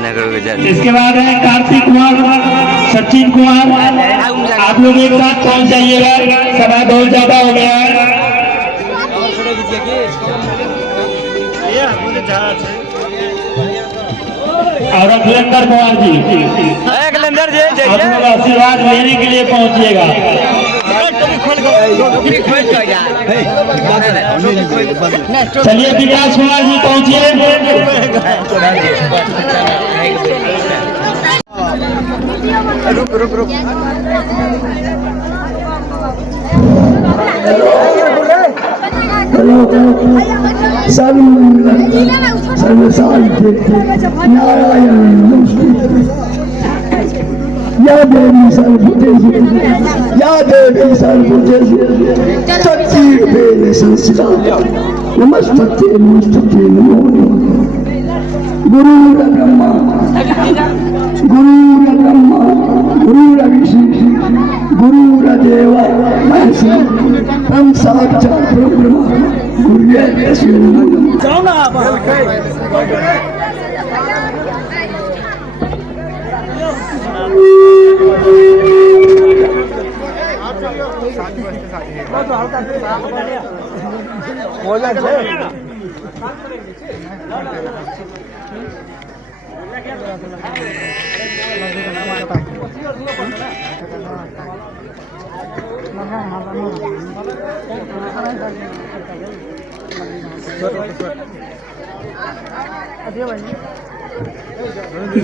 इसके बाद है कार्तिक कुमार, सचिन कुमार। आप लोग एक साथ पहुंच जाइएगा, समय बहुत ज्यादा हो गया है। और अखिलेंद्र कुमार जी, आप लोग आशीर्वाद लेने के लिए पहुंचिएगा। चलिए विकास कुमार जी पहुंचिए। रुक रुक रुक। या देवी सर्वभूतेषु या देवी सर्वभूतेषु तत्तीर्पेण संस्थिता नमस्ते नमस्ते नमो नमः। गुरुर्ब्रह्मा गुरुर्विष्णु गुरुर्देव महेश्वर ब्रह्म साक्षात् परब्रह्म गुरुर्वे तस्मै नमः।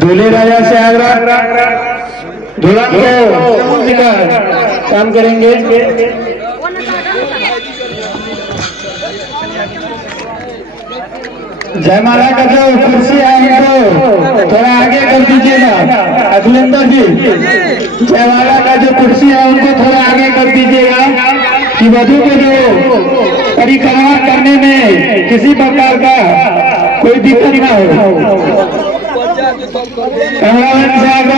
दूल्हे राजा से आगरा दुल्हन को काम करेंगे। जयमाला का जो कुर्सी है तो थोड़ा आगे कर दीजिएगा। अखिलेंद्र जी, जयमाला का जो कुर्सी है उनको थोड़ा आगे कर दीजिएगा कि वधू को जो परिक्रमा करने में किसी प्रकार का कोई दिक्कत ना हो। कैमरामैन साहब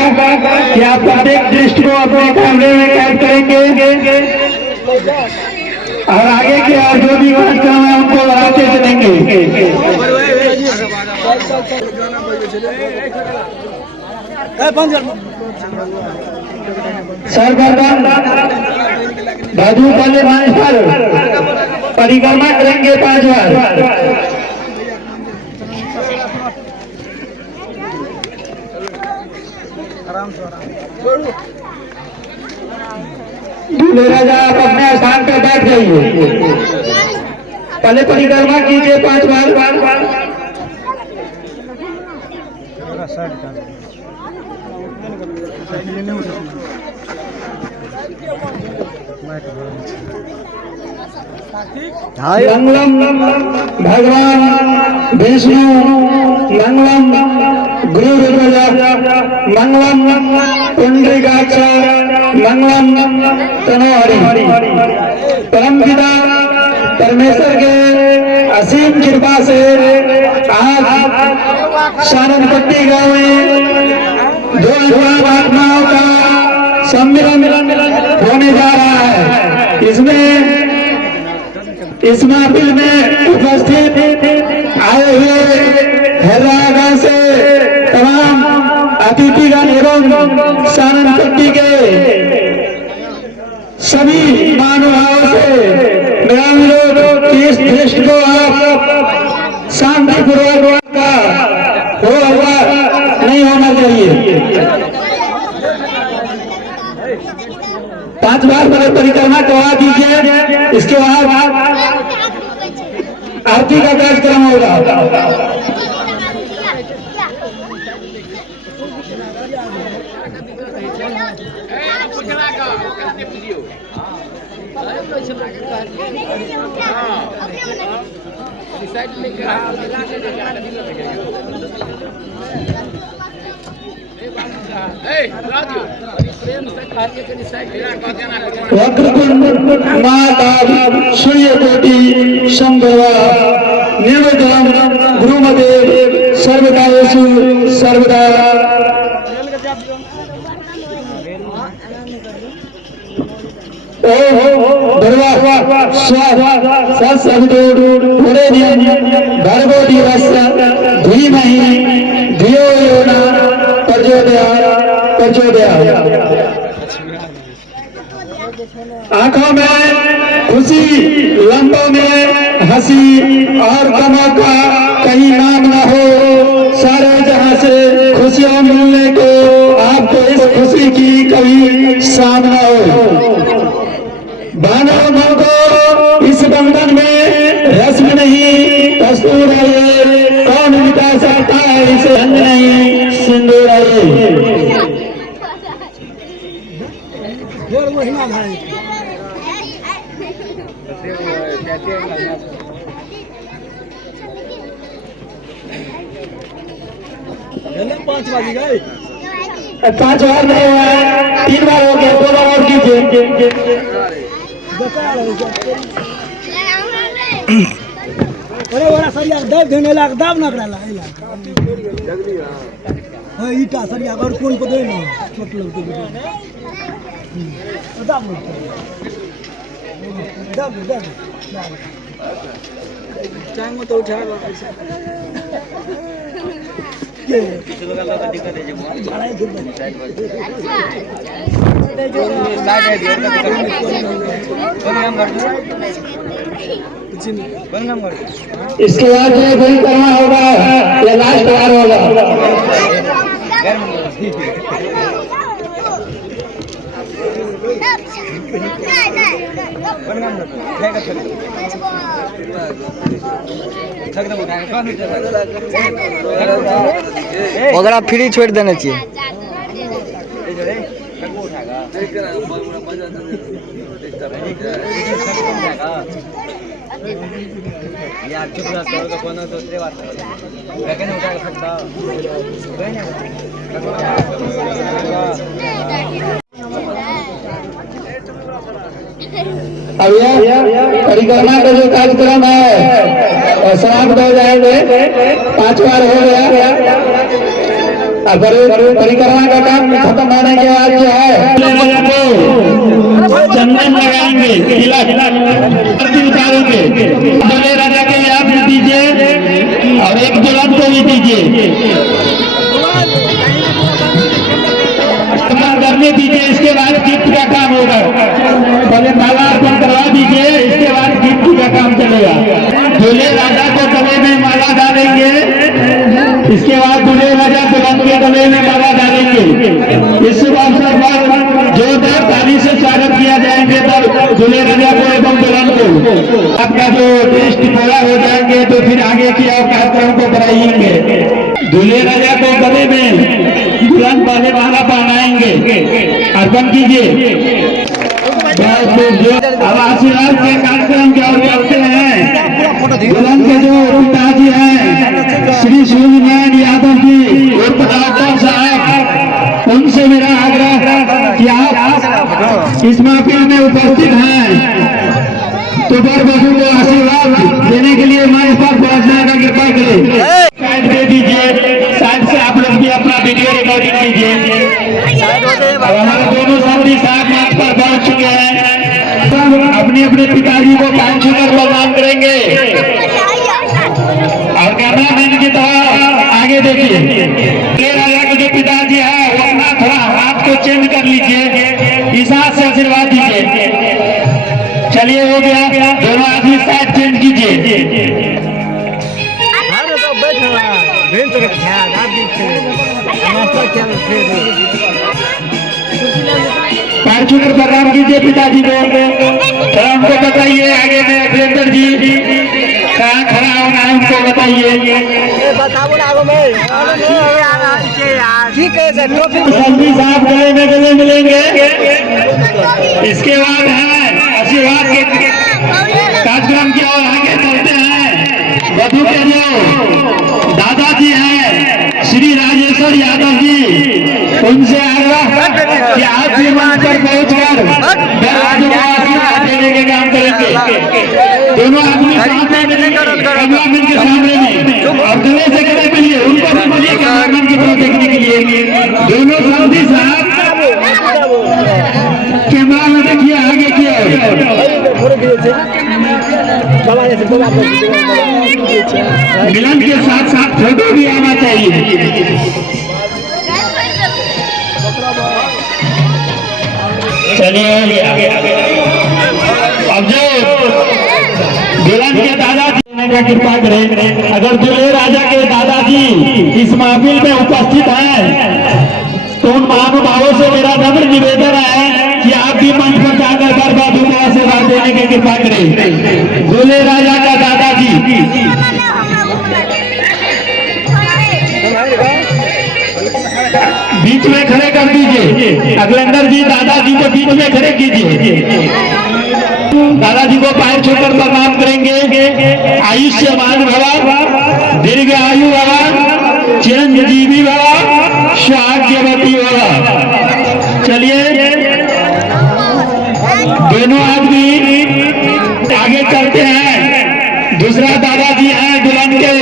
कि आप प्रत्येक दृष्टि को अपने कैमरे में कैद करेंगे और आगे के और जो भी कार्यक्रम है उनको बढ़ाते चलेंगे। सर्वप्रथम वधू पहले मंच पर परिक्रमा करेंगे 5 बार। दूल्हे राजा आप अपने स्थान पर बैठ जाइए। पहले परिक्रमा कीजिए 5 बार। मंगलम भगवान विष्णु मंगलम गुरु मंगलम पुंडरीकाक्ष मंगलम तनोहरि। परम पिता परमेश्वर के असीम कृपा से आज साननपट्टी गांव में 2 आत्माओं का सम्मिलन होने जा रहा है। इसमें इस महफिल में उपस्थित आए हुए हैदराबाद से तमाम अतिथिगण एवं साननपट्टी के सभी महानुभावों से मेरा अनुरोध कि इस दृष्टि को आप शांतिपूर्वक का हुआ नहीं होना चाहिए। 5 बार परिक्रमा करवा दीजिए। इसके बाद आरती का कार्यक्रम होगा। वक्रतुंड महाकाल सूर्यकोटि संभवा निर्विघ्नं गुरुमते सर्वकार्येषु सर्वदा। भर्गो दिवस्य धीमहि धियो यो न प्रचोदया। आंखों में खुशी, लंबों में हंसी और गमों का कहीं नाम न हो। सारे जहां से खुशियां मिलने को आपको इस खुशी की कभी शाम न हो। भानों को इस बंधन में रस्म नहीं कस्तूर है ये, कौन मिटा सकता है इसे रंग नहीं सिंदूर है ये। पांच बाजी गए, 5 बार नहीं हुआ है, 3 बार हो गया, 2 बार और कीजिए। अरे बड़ा सरिया दब देने लाग दाब ना कराला हां ईटा सरिया और कौन को दे ना छोट लोग के दाब चांग में तो उठा लो पैसा ये किसी लोग का दिक्कत है जो झाड़ा गिर जो साइड है दिया का बंगम कर इसके बाद जो वही करना होगा या लास्ट बार होगा। वगैरह फ्री छोड़ देना चाहिए। यार चुप ना करो तो कौन दूसरे बात लेकिन उठा सकता अब यह परिक्रमा का जो कार्यक्रम है समाप्त हो जाएंगे। 5 बार हो गया। अब परिक्रमा का काम खत्म होने के बाद जो है चंदन लगाएंगे, उतारेंगे। बड़े राजा के लिए आप दीजिए और एक दुल्हन को भी दीजिए, करने दीजिए। इसके बाद गिफ्ट का काम होगा। पहले माला अर्पण करवा दीजिए, इसके बाद गिफ्ट का काम चलेगा। दूल्हे राजा को गले में माला डालेंगे, इसके बाद दूल्हे राजा दुल्हन के गले में माला डालेंगे। इस अवसर पर जोरदार ताली से स्वागत किया जाएंगे। तब दूल्हे राजा को एवं दुल्हन को आपका जो टेस्ट पूरा हो जाएंगे तो फिर आगे की और कार्यक्रम को बढ़ाएंगे। दूल्हे राजा को गले में दुल्हन वाले माला पहनाएंगे। अर्पण कीजिए। अब आशीर्वाद के कार्यक्रम की ओर चलते हैं। दुल्हन के जो पिताजी हैं श्री सूर्यनारायण यादव जी उर्फ डॉक्टर साहब, उनसे मेरा आग्रह कि आप इस महफिल में उपस्थित हैं तो वर वधू को आशीर्वाद देने के लिए मंच पर पहुंचने का कृपा करें। साइड दे दीजिए, साइड से आप लोग भी अपना वीडियो रिकॉर्डिंग कीजिए। अब हमारे दोनों साथी साहब मंच पर पहुंच चुके हैं। सब अपने अपने पिताजी को 5 छूकर प्रणाम करेंगे और कैमरामैन की तरह आगे देखिए। राजा के जो पिताजी है वो अपना थोड़ा हाथ को चेंज कर लीजिए, इस हाथ से आशीर्वाद दीजिए। चलिए हो गया, दोनों आदमी साइड चेंज कीजिए। पैर छूकर प्रणाम कीजिए पिताजी को। थोड़ा उनको बताइए आगे में अखिलेंद्र जी कहाँ खड़ा होना है उनको बताइए। सब्जी साहब गले में गले मिलेंगे। इसके बाद है आशीर्वाद के कार्यक्रम की ओर आगे चलते हैं। वधू के जो दादाजी हैं श्री राजेश्वर यादव जी, उनसे आग्रह कि आप भी मंच पर पहुंचकर दरवाजों को आशीर्वाद देने के काम करेंगे। दोनों आदमी साथ में कैमरामैन के सामने में और गले से गले मिलिए, उनको भी बोलिए कैमरामैन की तरफ देखने के लिए। दोनों साथी साहब कैमरा में देखिए आगे की ओर। मिलन के साथ साथ फोटो भी आना चाहिए। चलिए हो गया। अब जो दुल्हन के दादाजी का कृपा करें, अगर दूल्हे राजा के दादाजी इस महफिल में उपस्थित हैं तो उन महानुभावों से मेरा नम्र निवेदन है कि आप भी मंच पर जाकर बर्बादों को आशीर्वाद देने की कृपा करें। दूल्हे राजा का दादाजी बीच में खड़े कर दीजिए। अखिलेंद्र जी दादाजी को बीच में खड़े कीजिए। दादाजी को पैर छूकर प्रणाम करेंगे। आयुष्यमान भवा, दीर्घ आयु भवा, चिरंजीवी भवा, सौभाग्यवती भवा। चलिए दोनों आदमी आगे चलते हैं। दूसरा दादाजी हैं दुल्हन के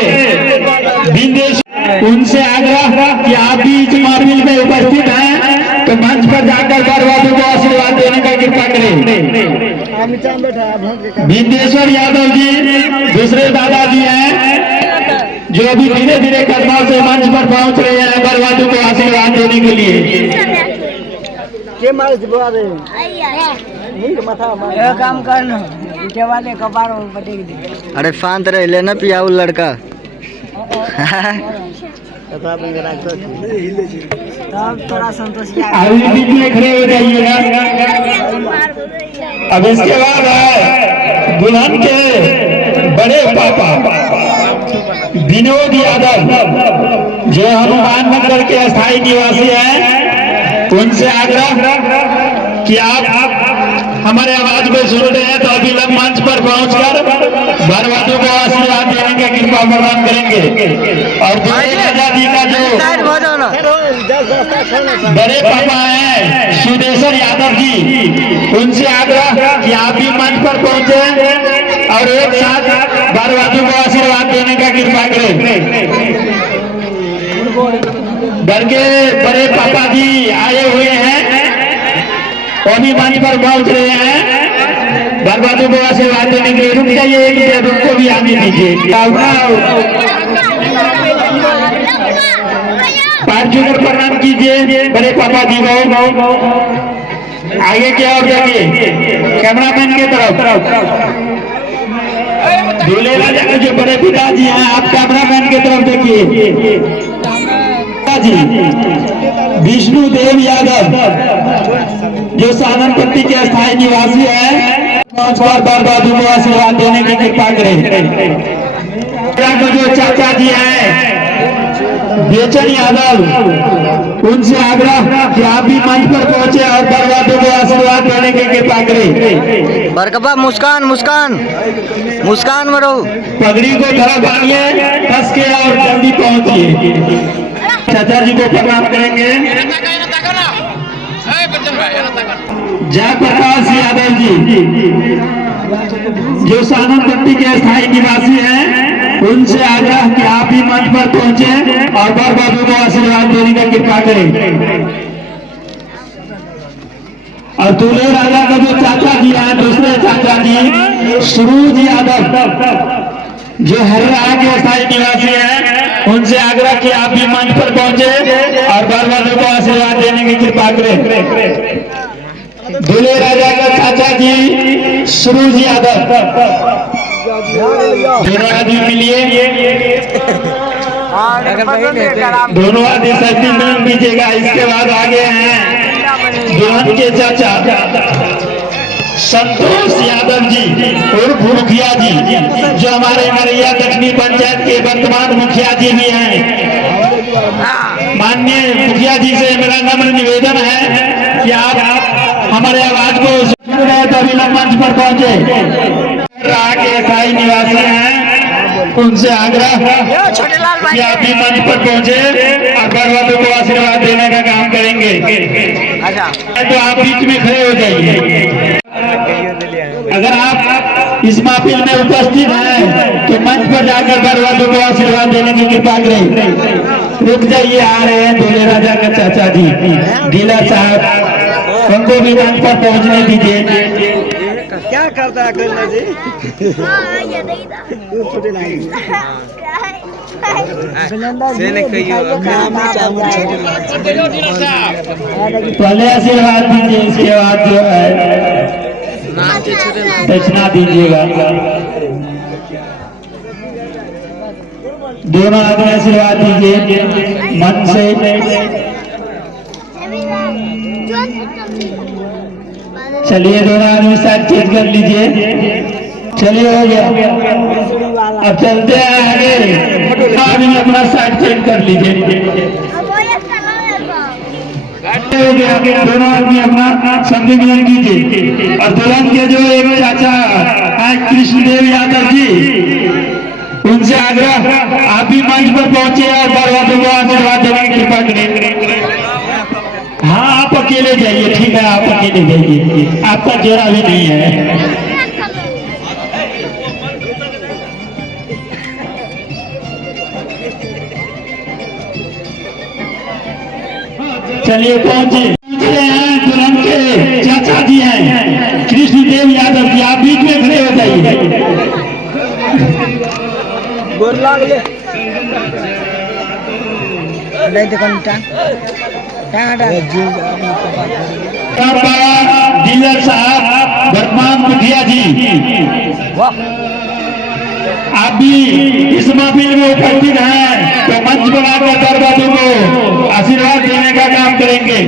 विदेश, उनसे आग्रह कि आप भी इस महफिल में उपस्थित हैं तो मंच पर जाकर बर्बादों को आशीर्वाद देने का कृपा करें। विंदेश्वर यादव जी दूसरे दादाजी हैं जो अभी धीरे धीरे कदमों से मंच पर पहुंच रहे हैं बर्बादों को आशीर्वाद देने के लिए। काम करना वाले कबार अरे शांत रह लेना पियाऊ लड़का। थोड़ा संतोष अभी बीच में खड़े हो जाइएगा। अब इसके बाद है दुल्हन के बड़े पापा विनोद यादव जो हनुमान नगर के स्थायी निवासी हैं। उनसे आग्रह कि आप हमारे आवाज को सुन रहे हैं तो अभी लोग मंच पर पहुंचकर बर्बादों को आशीर्वाद देने की कृपा प्रदान करेंगे। और दूल्हे राजा जी का जो बड़े पापा हैं सुदेश्वर यादव जी, उनसे आग्रह कि आप भी मंच पर पहुंचे और एक साथ बर्बादों को आशीर्वाद देने का कृपा करें। घर के बड़े पापा जी आए हुए हैं, वो भी मंच पर पहुंच रहे हैं बर्बादों को आशीर्वाद देने के लिए। रुक जाइए एक मिनट, उनको भी आने दीजिए। पैर छूकर प्रणाम कीजिए बड़े पापा जी को। आगे क्या हो जाइए कैमरामैन के तरफ। दूल्हे राजा के जो बड़े पिताजी हैं आप कैमरामैन की तरफ देखिए। विष्णु देव यादव जो साननपट्टी के स्थायी निवासी है, बर्बादों को आशीर्वाद देने की कृपा करें। जो चाचा जी हैं बेचन यादव, उनसे आग्रह कि आप भी मंच पर पहुंचे और बर्बादों को आशीर्वाद देने की कृपा करें। बरकबा मुस्कान मुस्कान मुस्कान मरो। पगड़ी को थोड़ा बांधिए कस के और जल्दी पहुंचिए। चाचा जी को प्रणाम करेंगे। जयप्रकाश यादव जी जो साननपट्टी के स्थायी निवासी हैं, उनसे आग्रह कि आप भी मंच पर पहुंचे और बर्बादों को आशीर्वाद देने का कृपा करें। और दूल्हे राजा का जो चाचा जी हैं दूसरे चाचा जी सुरूज यादव जो हरियाणा के स्थायी निवासी हैं, उनसे आग्रह कि आप भी मंच पर पहुंचे और बर्बादों को आशीर्वाद देने की कृपा करें। दूल्हे राजा का चाचा जी सुरूज यादव, दोनों आदमी मिलिए। दोनों आदमी सभी मिल दीजिएगा। इसके बाद आगे हैं दुल्हन के चाचा संतोष यादव जी उर्फ मुखिया जी जो हमारे नरिया दक्षिणी पंचायत के वर्तमान मुखिया जी भी हैं। माननीय मुखिया जी से मेरा नम्र निवेदन है कि आप हमारे आवाज को सुन रहे तो अभी लोग मंच पर पहुंचे। के स्थायी निवासी हैं, उनसे आग्रह कि आप भी मंच पर पहुंचे और बर्बादों को आशीर्वाद देने का काम करेंगे। तो आप बीच में खड़े हो जाइए। अगर आप इस महफिल में उपस्थित हैं तो मंच पर जाकर बर्बादों को आशीर्वाद देने की कृपा करें। रुक जाइए, आ रहे हैं दूल्हे राजा के चाचा जी गीला साहब, उनको भी मंच पर पहुंचने दीजिए। क्या करता है अखिलेंद्र जी? से ने कहियो पहले आशीर्वाद दीजिए, इसके बाद जो है नाम के छोटे नाम दक्षिणा दीजिएगा। दोनों आदमी आशीर्वाद दीजिए मन से। चलिए दोनों आदमी साथ चेक कर लीजिए। चलिए हो गया, अब चलते हैं आगे। आदमी अपना साइड चेक कर लीजिए। हो गया, दोनों आदमी अपना शब्द मिलन कीजिए। और दुल्हन के जो एक चाचा है कृष्णदेव यादव जी, उनसे आग्रह आप भी मंच पर पहुंचे और बरवादों को आशीर्वाद देने की कृपा करें। हाँ आप अकेले जाइए, ठीक है आप अकेले जाइए, आपका जोड़ा भी नहीं है। चलिए पहुंचे हैं दुल्हन के चाचा जी हैं कृष्णदेव यादव जी, आप बीच में खड़े हो जाइए। गोर लागले नहीं तो कंटा डीलर साहब वर्तमान मुखिया जी, आप भी इस महफिल में उपस्थित हैं तो मंच बनाकर दरबारों को आशीर्वाद देने का काम करेंगे।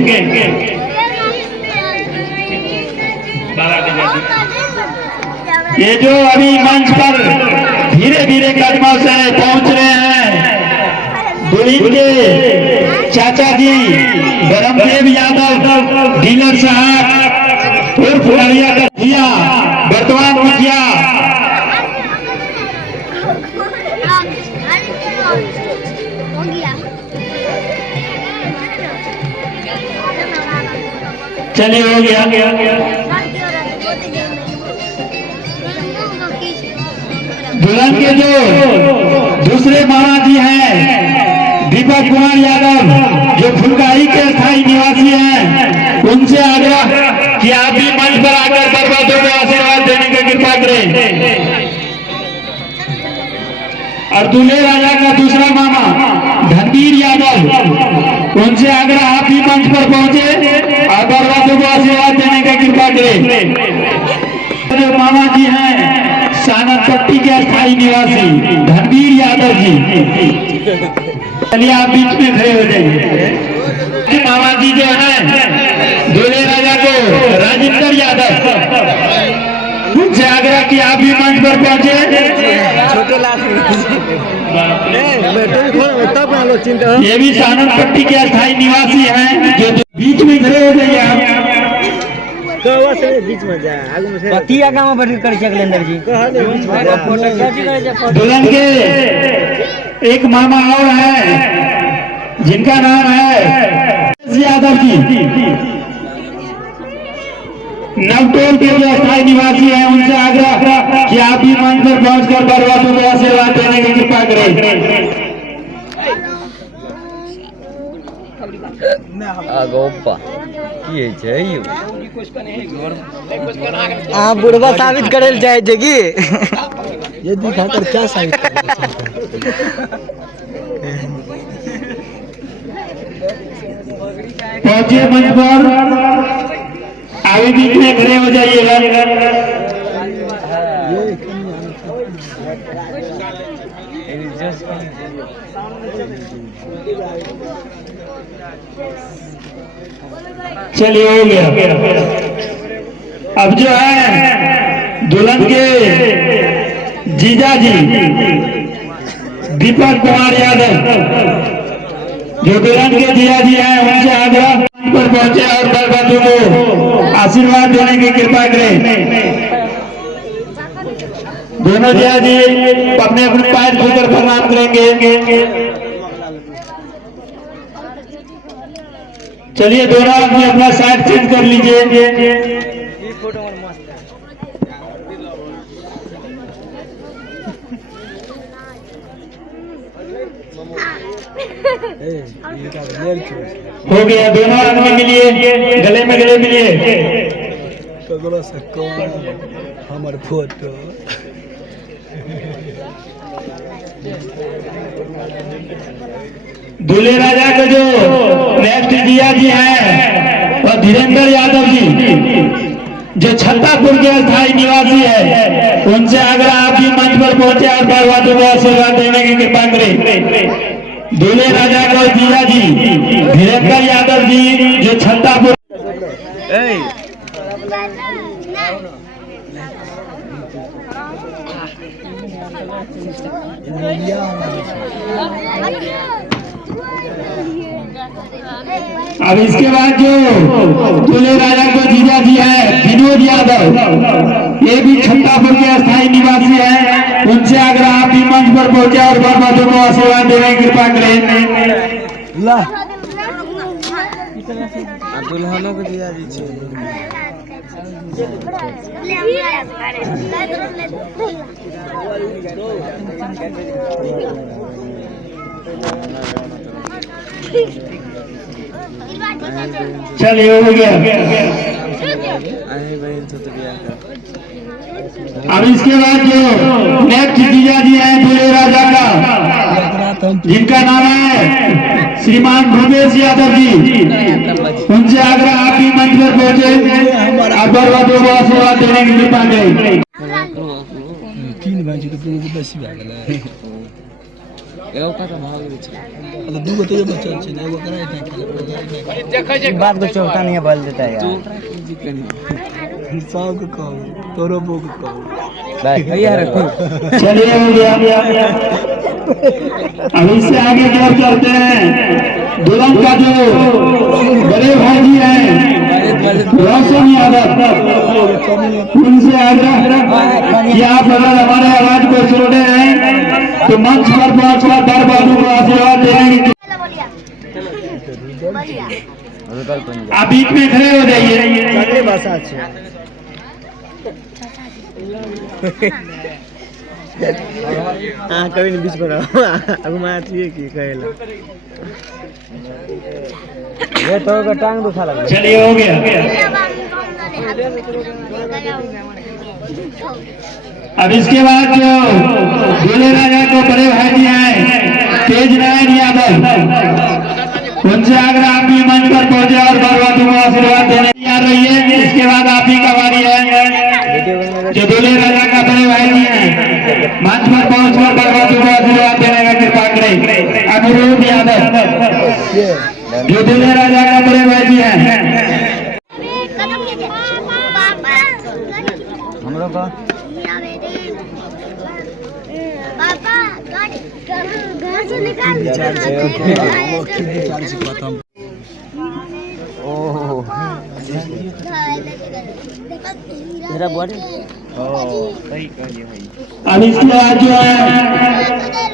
ये जो अभी मंच पर धीरे धीरे कदमों से पहुंच रहे हैं दुल्हन के चाचा जी धर्मदेव यादव डीलर साहब उर्फ मुखिया वर्तमान मुखिया। चलिए हो गया। दुल्हन के जो दूसरे मामा जी हैं दीपक कुमार यादव, जो फुलकाई के स्थायी निवासी हैं, उनसे आग्रह कि आप भी मंच पर आकर बर्बादों को आशीर्वाद देने की कृपा करें। और दूल्हे राजा का दूसरा मामा धनवीर यादव, उनसे आग्रह आप भी मंच पर पहुंचे और बर्बादों को आशीर्वाद देने की कृपा करें। जो मामा जी हैं सानपट्टी के स्थायी निवासी धनवीर यादव जी, चलिए आप बीच में खड़े हो जाइए। मामा जी जो हैं दूल्हे राजा को राजेंद्र यादव, उनसे आग्रह कि आप भी मंच पर पहुंचे। छोटे लाल ये भी सानपट्टी के स्थायी निवासी हैं, जो बीच में खड़े हो जाइए आप। बीच में जा आगू में से पतिया गांव पर कर चकलेंदर जी दुल्हन के एक मामा और हैं जिनका नाम है यादव जी, नवटोल के जो स्थायी निवासी हैं, उनसे आग्रह कि आप भी मंच पर पहुंचकर बर्बादों को आशीर्वाद देने की कृपा करें। आगोपा की छै यौ आ बुढ़वा साबित करे ले चाहे कि ये दिखाकर क्या साबित करना चाहते पहुंचे मंच पर, आगे बीच में खड़े हो जाइएगा। चलिए हो गया। अब जो है दुल्हन के जीजा जी दीपक कुमार यादव, जो दुल्हन के जीजा जी हैं, उनसे आग्रह पर पहुंचे और बरबादों को आशीर्वाद देने की कृपा करें। दोनों जीजा जी अपने अपने पैर छूकर प्रणाम करेंगे। चलिए दोनों आदमी अपना साइड चेंज कर लीजिए। हो गया, दोनों आदमी मिलिए, गले में गले मिलिए। हमारे फोटो दूल्हे राजा के जो नेक्स्ट जिया जी हैं और धीरेन्द्र यादव जी जो छत्तापुर के स्थायी निवासी है, उनसे अगर आप भी मंच पर पहुंचे और बरवादों को आशीर्वाद देने की कृपा करें। दूल्हे राजा को जिया जी धीरेन्द्र यादव जी जो छत्तापुर अब इसके बाद जो दूल्हे राजा को जीजा जी है विनोद यादव, ये भी छत्तापुर के स्थायी निवासी है, उनसे अगर आप भी मंच पर पहुंचे और बरबादों को आशीर्वाद देने की कृपा करें। दुल्हनों को दिया दीजिए। चलिए हो गया। अब इसके बाद जो नेक्स्ट जीजा जी हैं दूल्हे राजा का, जिनका नाम है श्रीमान भूपेश यादव जी, उनसे अगर आप भी मंच पर पहुंचे आप बरबादों को आशीर्वाद देने की कृपा करें। 3 भाइ के पुरो बेसी भए गेलै एगो का भाग ले छै मतलब दूगो तो ये बच्चा छै एगो कराय था देखै छै बात को चौका नहीं बोल देता है यार सब को कहू तोरो बो को कहू भाई यार चलिए हो गया। अब इससे आगे क्या करते हैं, दुल्हन का जो बड़े भाई जी हैं रोशन यादव, उनसे आग्रह कि आप अगर हमारे आवाज को सुन रहे हैं तो मंच पर पहुंचकर बरबादों को आशीर्वाद देंगे। आप बीच में खड़े हो जाइए। भाषा छै हाँ कभी नहीं बीच पर अब मैं ठीक ही कहेला ये तो का टांग दुखा लग चलिए हो गया। अब इसके बाद जो दूल्हे राजा को बड़े भाई जी हैं तेज नारायण यादव, उनसे अगर आप भी मंच पर पहुंचे और बरबादों को आशीर्वाद देने तैयार रहिए। इसके बाद आप ही का बारी है, जो दूल्हे राजा का बड़े भाई जी हैं मंच पर पहुंचकर बरबादों को आशीर्वाद देने का कृपा करें। अनुरोध यादव जो दूल्हे राजा का बड़े भाई जी हैं, हम लोग का घर से निकाल तेरा बॉडी अब इसके बाद जो है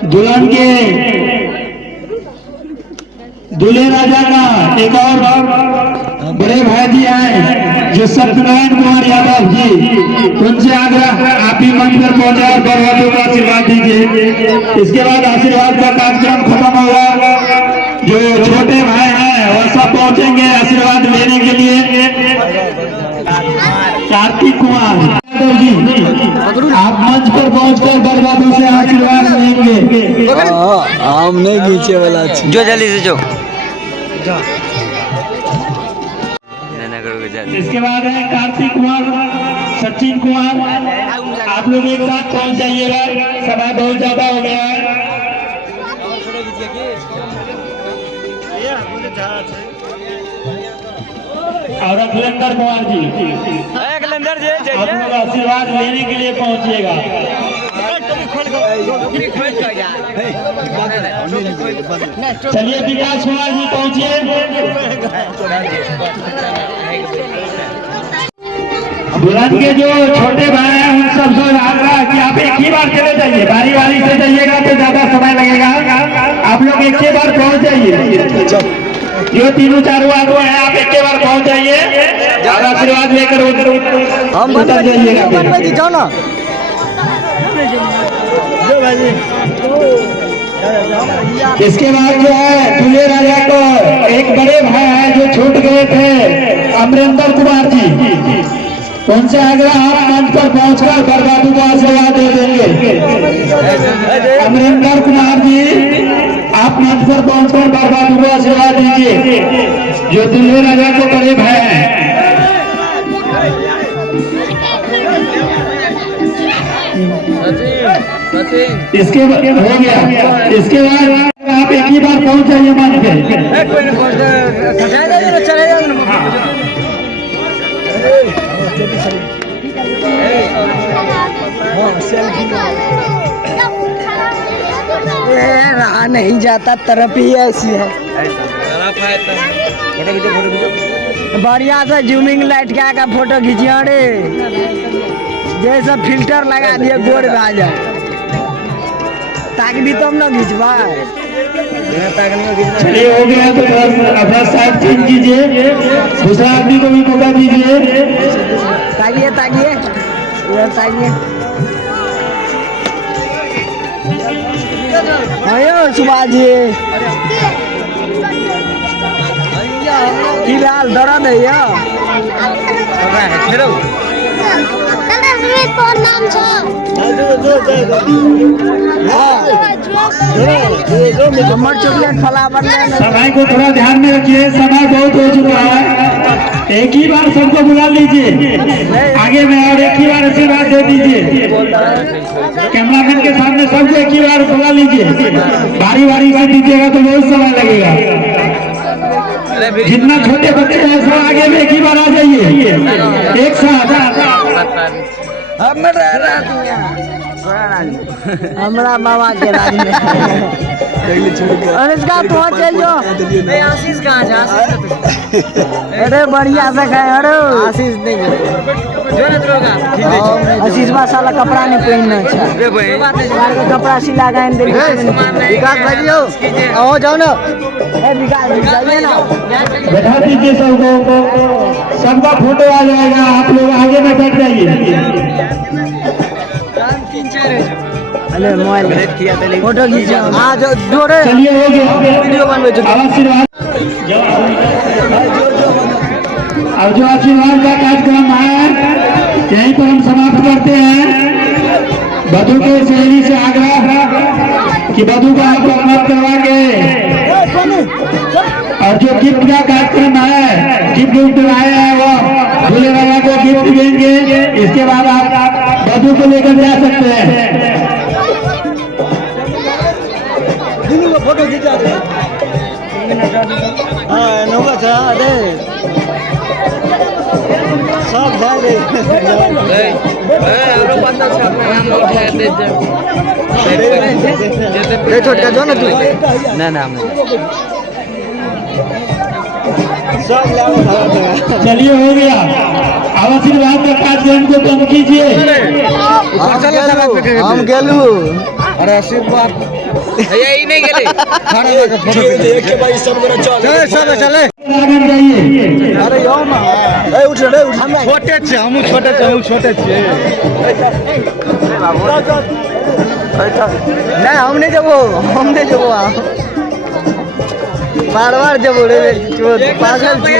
दुल्हन के दूल्हे राजा का एक और बड़े भाई जी हैं जो सत्यनारायण कुमार यादव जी, उनसे आग्रह आप ही मंच पर पहुंचे और बरबादों को आशीर्वाद दीजिए। इसके बाद आशीर्वाद का कार्यक्रम खत्म होगा। जो छोटे भाई हैं वो सब पहुंचेंगे आशीर्वाद लेने के लिए। कार्तिक कुमार यादव जी आप मंच पर पहुंचकर बरबादों से आशीर्वाद लेंगे। हम नहीं खींचे वाला जो जल्दी से जो इसके बाद है कार्तिक कुमार, सचिन कुमार, आप लोग एक साथ पहुंच जाइएगा, समय बहुत ज्यादा हो गया है। और अखिलेंद्र कुमार जी आप लोग आशीर्वाद लेने के लिए पहुंचिएगा। चलिए विकास कुमार जी पहुंचिए। दुल्हन के जो छोटे भाई हैं उन सब से आग्रह कि आप एक ही बार चले जाइए, बारी बारी से जाइएगा तो ज्यादा समय लगेगा। आप लोग एक ही बार पहुंच जाइए। जो तीनों चारों आदमी हैं आप एक ही बार पहुंच जाइए और आशीर्वाद लेकर हम उतर जाइएगा। जाओ ना इसके बाद जो है दूल्हे राजा को एक बड़े भाई हैं जो छूट गए थे, अमरेंद्र कुमार जी, उनसे आग्रह आप मंच पर पहुंचकर बरबाबू को आशीर्वाद दे देंगे। अमरिंदर कुमार जी, आप मंच पर पहुंचकर बरबाबू को आशीर्वाद दीजिए, जो दुल्हे राजा को बड़े भाई हैं। इसके हो गया, इसके बाद आप एक ही बार पहुंच जाइए मंच पे। रहा नहीं जाता, तरफ ही ऐसी है। बढ़िया से जूमिंग लाइट क्या का फोटो खींचिया रे, जैसा फिल्टर लगा दिए गोड़ में आ जाए, ताकि भी तुम ना खींचवा। चलिए हो गया तो अपना साइड चेंज कीजिए, दूसरा आदमी को भी मौका दीजिए। ताकिए ताकिए इधर ताकिए। आयो सुभाष जी, फिलहाल दर्द है या कौन नाम छो? हमर चॉकलेट फ्लावर समय को थोड़ा ध्यान में रखिए, समय बहुत हो चुका है। एक ही बार सबको बुला लीजिए आगे में, और एक ही बार आशीर्वाद दे दीजिए। कैमरामैन के सामने सबको एक ही बार बुला लीजिए, बारी बारी से दीजिएगा तो बहुत समय लगेगा। जितना छोटे बच्चे हैं सब आगे में एक ही बार आ जाइए एक साथ। हमारा मामा के राज में अनुष्का पहुंच जाइयो। आशीष कहाँ है? अरे बढ़िया से खाए। अरे आशीष नहीं, आशीष साला कपड़ा नहीं पहनना। अच्छा कपड़ा सिला गए विकास भाई आओ जाओ ना, विकास जाइए ना, बैठा दीजिए सबको, सबका फोटो आ जाएगा। आप लोग आगे में बैठ जाइए। अरे मोबाइल फोटो खींचो। हाँ जो जोड़े चलिए हो गया, वीडियो बनवे जो आशीर्वाद। अब जो आशीर्वाद का कार्यक्रम है यहीं पर हम समाप्त करते हैं। वधू के सहेली से आग्रह कि वधू को आप मत करवा के, और जो गिफ्ट का कार्यक्रम है, गिफ्ट आए हैं वो दूल्हे वाला को गिफ्ट देंगे। इसके बाद आप वधू को लेकर जा सकते हैं। फोटो खींचा दे। हाँ नौका था अरे सब जाए दे छोटका जो ना तू ना ना सब चलिए हो गया। अब आशीर्वाद का कार्यक्रम को बंद कीजिए। हम गेलू। अरे आशीर्वाद यही नहीं गेले चले। अरे यो ना उठ रे उठ, हम छोटे छे, हम छोटे छे, हम छोटे छे। नहीं हम नहीं जबो, हम नहीं जबो, बार बार जबो रे चोद पागल छी।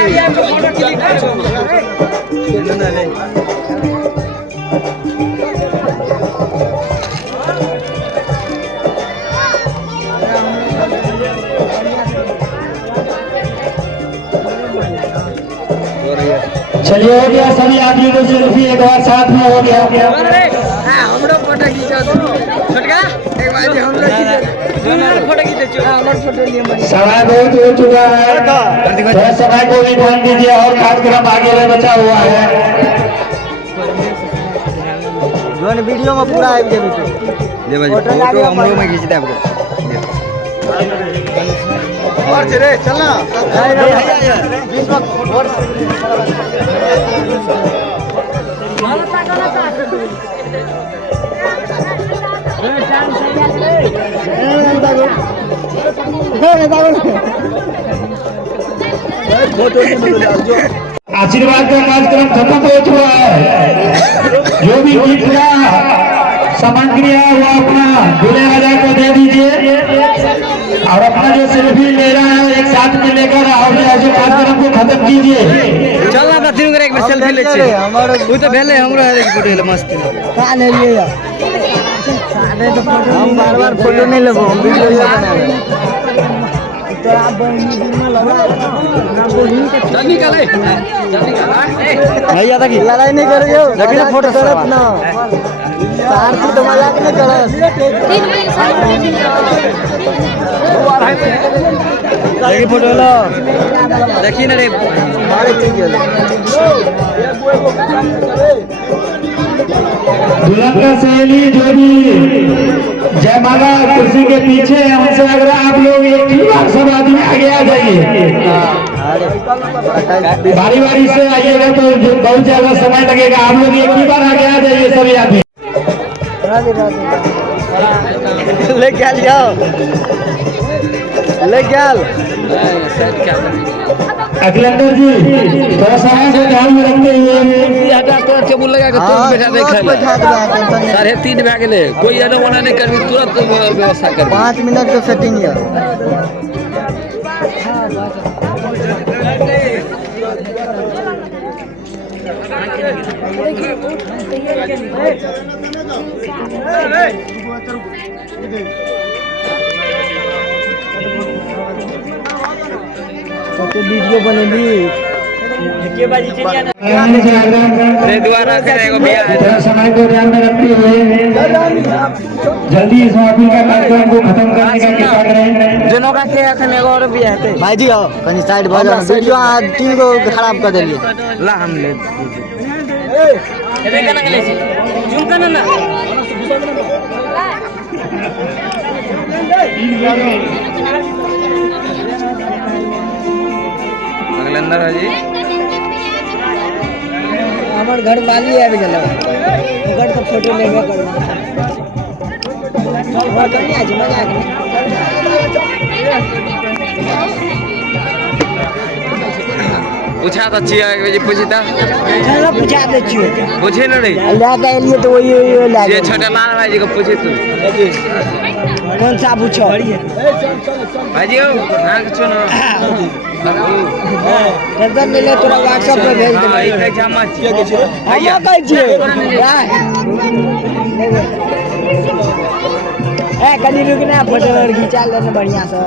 चलिए हो गया, सभी आदमी को सेल्फी एक बार साथ में हो गया। हम लोग फोटो खींचा छोटका एक बार हम लोग फोटो खींचे हमारे फोटो लिए। समय बहुत हो चुका है, थोड़ा समय को भी ध्यान दीजिए और कार्यक्रम आगे में बचा हुआ है। जोन वीडियो में पूरा आए जे फोटो हम लोग में खींचते आपको और रे चलना बीच में और आशीर्वाद का कार्यक्रम खत्म हो चुका है। जो भी गिफ्ट का सामग्री है वो अपना दूल्हे वाला को दे दीजिए, और अपना जो सेल्फी ले रहा है एक साथ में लेकर और जो कार्यक्रम को खत्म कीजिए। अपना तीनों के एक बार सेल्फी ले छे वो तो भेले हमरो है फोटो ले मस्त का ले लिए यार सादे तो फोटो हम बार-बार फोटो नहीं लेबो हम वीडियो बनाबे तो आप बहनी में लगा ना बोली चल निकाले भैया तक लड़ाई नहीं करियो देखिए फोटो करत ना सार तो मजाक नहीं करत देखिए फोटो लो देखिए ना रे मारे चीज दुल्हन का सहेली जोड़ी जयमाला कुर्सी के पीछे है। उनसे अगर आप लोग एक ही बार सब आदमी आगे आ जाइए, बारी बारी से आइएगा तो बहुत ज्यादा समय लगेगा। आप लोग एक ही बार आगे आ जाइए सभी आदमी। ले क्या जाओ ले क्या अखिलेंद्र जी थोड़ा समय को ध्यान में रखते हुए टेबुल लगा के तुरंत बैठा दे खाए 3:30 भए गेले कोई एना ओना नहीं करबी तुरंत व्यवस्था कर 5 मिनट के सेटिंग है तो वीडियो बनेगी रे द्वारा फिर एगो बियाह है थोड़ा समय को ध्यान में रखते हुए जल्दी इस महफिल का कार्यक्रम को खत्म करने का कृपा करें। जनों का के अखन एगो और भी है भाई जी आओ कनी साइड भ जाओ वीडियो टीवी को खराब कर देलिए ला हम ले एबे केना गेले छी झुम कना ना अगलेंदर जी हमार घर वाली आबि गेल ओकर तो फोटो लेबे करबो चल घर कनी आज मजा आ पूछा तो छिया एक बजे पूछी था चलो पूछा दे छियो पूछे न रे ला के लिए तो वही ला ये छोटा लाल भाई जी को पूछे तू कौन सा पूछो भाई जी हां कुछ ना नजर ले ले तोरा व्हाट्सएप पे भेज दे हां इथे जमा छिए के छै हम कहै छियै ए कनी रुक ना फोटो खींचा लेने बढ़िया से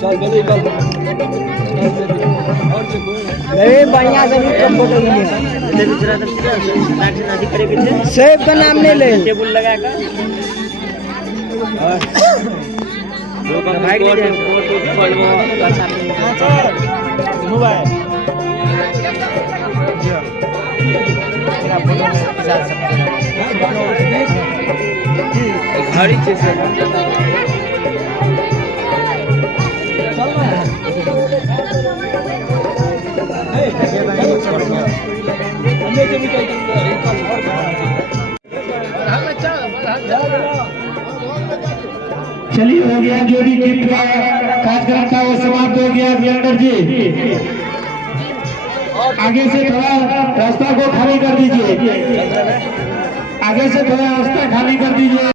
चल गेले चल अरे बढ़िया से फोटो लिए सेब का नाम नहीं ले टेबल लगा कर भाई मोबाइल घड़ी छै से चलिए हो गया जो भी गिफ्ट का कार्यक्रम था वो समाप्त हो गया। अभियंकर जी आगे से थोड़ा रास्ता को खाली कर दीजिए, आगे से थोड़ा रास्ता खाली कर दीजिए।